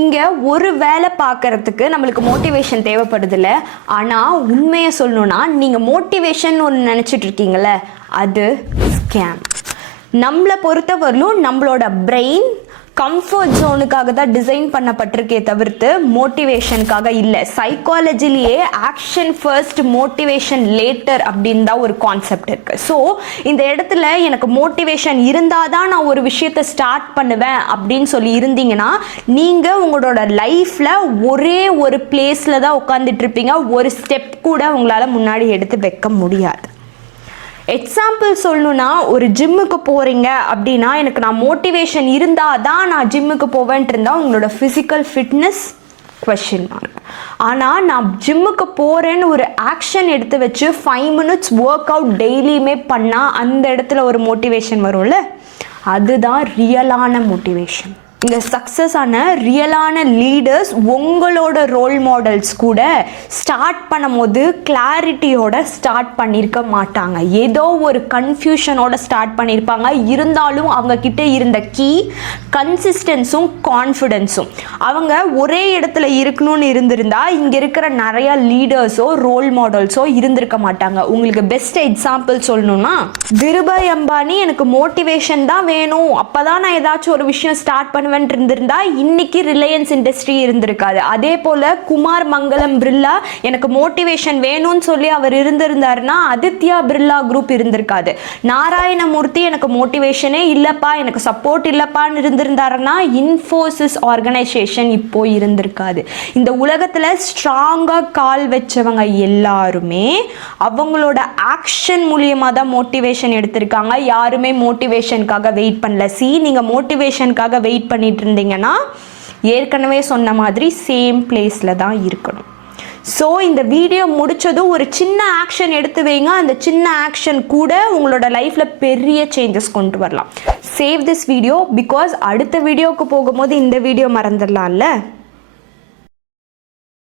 இங்கே ஒரு வேலை பார்க்கறதுக்கு நம்மளுக்கு மோட்டிவேஷன் தேவைப்படுதில்ல. ஆனால் உண்மையை சொல்லணும்னா நீங்கள் மோட்டிவேஷன் ஒன்று நினச்சிட்டு இருக்கீங்களே, அது ஸ்கேம். நம்மளை பொறுத்தவரையிலும் நம்மளோட பிரெயின் கம்ஃபர்ட் ஜோனுக்காக தான் டிசைன் பண்ணப்பட்டிருக்கே தவிர்த்து மோட்டிவேஷனுக்காக இல்லை. சைக்காலஜிலேயே ஆக்ஷன் ஃபர்ஸ்ட் மோட்டிவேஷன் லேட்டர் அப்படின்னு தான் ஒரு கான்செப்ட் இருக்குது. ஸோ இந்த இடத்துல எனக்கு மோட்டிவேஷன் இருந்தால் தான் நான் ஒரு விஷயத்தை ஸ்டார்ட் பண்ணுவேன் அப்படின்னு சொல்லி இருந்தீங்கன்னா நீங்கள் உங்களோட லைஃப்பில் ஒரே ஒரு பிளேஸில் தான் உட்காந்துட்டு இருப்பீங்க. ஒரு ஸ்டெப் கூட உங்களால் முன்னாடி எடுத்து வைக்க முடியாது. எக்ஸாம்பிள் சொல்லணும்னா, ஒரு ஜிம்முக்கு போகிறீங்க அப்படின்னா எனக்கு நான் மோட்டிவேஷன் இருந்தால் தான் நான் ஜிம்முக்கு போவேன்ட்டு இருந்தால் உங்களோட ஃபிசிக்கல் ஃபிட்னஸ் கொஷின் மார்க். ஆனால் நான் ஜிம்முக்கு போகிறேன்னு ஒரு ஆக்ஷன் எடுத்து வச்சு 5 minutes ஒர்க் அவுட் டெய்லியுமே பண்ணால் அந்த இடத்துல ஒரு மோட்டிவேஷன் வரும்ல, அதுதான் ரியலான மோட்டிவேஷன். இங்கே சக்ஸஸ் ஆன ரியலான லீடர்ஸ் உங்களோட ரோல் மாடல்ஸ் கூட ஸ்டார்ட் பண்ணும்போது கிளாரிட்டியோட ஸ்டார்ட் பண்ணியிருக்க மாட்டாங்க. ஏதோ ஒரு கன்ஃபியூஷனோட ஸ்டார்ட் பண்ணியிருப்பாங்க. இருந்தாலும் அவங்க கிட்ட இருந்த கீ கன்சிஸ்டன்ஸும் கான்ஃபிடென்ஸும். அவங்க ஒரே இடத்துல இருக்கணும்னு இருந்திருந்தா இங்கே இருக்கிற நிறைய லீடர்ஸோ ரோல் மாடல்ஸோ இருந்திருக்க மாட்டாங்க. உங்களுக்கு பெஸ்ட் எக்ஸாம்பிள் சொல்லணும்னா, திருபாய் அம்பானி எனக்கு மோட்டிவேஷன் தான் வேணும், அப்போ தான் நான் ஏதாச்சும் ஒரு விஷயம் ஸ்டார்ட் பண்ண இருந்திருந்தா இன்னைக்கு ரிலையன்ஸ் இண்டஸ்ட்ரி இருந்திருக்காது. அதே போல குமார் மங்கலம் பிர்லா எனக்கு மோட்டிவேஷன் வேணும்னு சொல்லி அவர் இருந்திருந்தாருன்னா ஆதித்யா பிர்லா குரூப் இருந்திருக்காது. நாராயணமூர்த்தி எனக்கு மோட்டிவேஷனே இல்லப்பா, எனக்கு சப்போர்ட் இல்லப்பான்னு இருந்திருந்தாருன்னா இன்ஃபோசிஸ் ஆர்கனைசேஷன் இப்போ இருந்திருக்காது. இந்த உலகத்துல ஸ்ட்ராங்கா கால் வச்சவங்க எல்லாருமே அவங்களோட ஆக்ஷன் மூலியமா தான் மோட்டிவேஷன் எடுத்திருக்காங்க. யாருமே மோட்டிவேஷனுக்காக வெயிட் பண்ணல. நீங்க மோட்டிவேஷனுக்காக வெயிட் பண்ணிட்டு இருந்தீங்கன்னா ஏற்கனவே சொன்ன மாதிரி சேம் பிளேஸ்ல தான் இருக்கணும். ஸோ இந்த வீடியோ முடிச்சதும் ஒரு சின்ன ஆக்ஷன் எடுத்து வைங்க. அந்த சின்ன ஆக்ஷன் கூட உங்களோட லைஃப்ல பெரிய சேஞ்சஸ் கொண்டு வரலாம். சேவ் திஸ் வீடியோ, பிகாஸ் அடுத்த வீடியோக்கு போகும்போது இந்த வீடியோ மறந்துடலாம்ல.